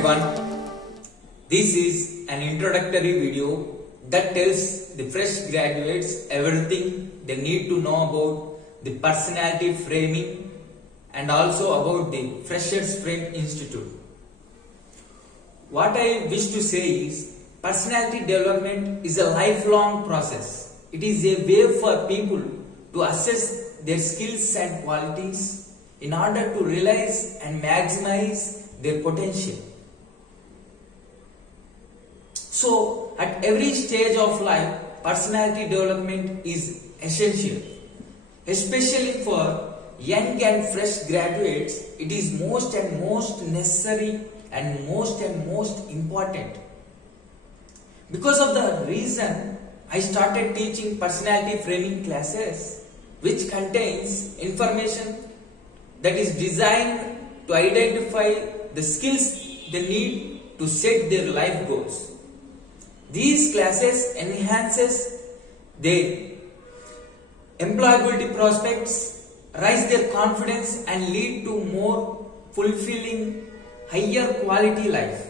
everyone. This is an introductory video that tells the fresh graduates everything they need to know about the personality framing and also about the Freshers Frame Institute. What I wish to say is personality development is a lifelong process. It is a way for people to assess their skills and qualities in order to realize and maximize their potential. So, at every stage of life, personality development is essential. Especially for young and fresh graduates, it is most necessary and most important. Because of the reason, I started teaching personality framing classes, which contains information that is designed to identify the skills they need to set their life goals. These classes enhances their employability prospects, rise their confidence and lead to more fulfilling, higher quality life.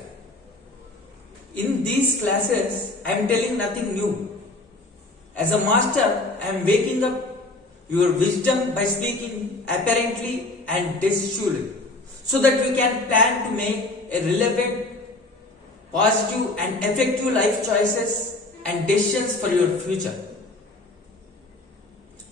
In these classes, I am telling nothing new. As a master, I am waking up your wisdom by speaking apparently and textually, so that we can plan to make a relevant, positive and effective life choices and decisions for your future.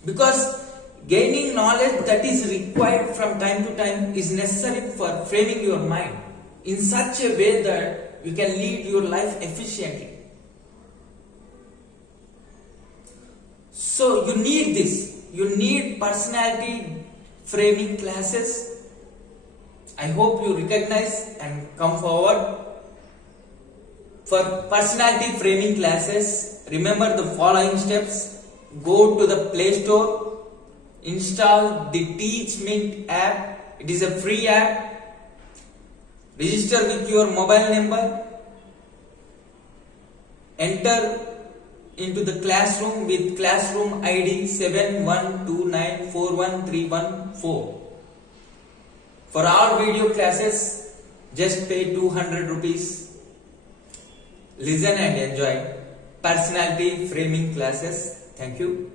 Because gaining knowledge that is required from time to time is necessary for framing your mind in such a way that you can lead your life efficiently. So you need this. You need personality framing classes. I hope you recognize and come forward. For personality framing classes, remember the following steps. Go to the Play Store, install the Teachmint App. It is a free app. Register with your mobile number. Enter into the classroom with classroom ID 7129413114. For all video classes, just pay 200 rupees. Listen and enjoy personality framing classes. Thank you.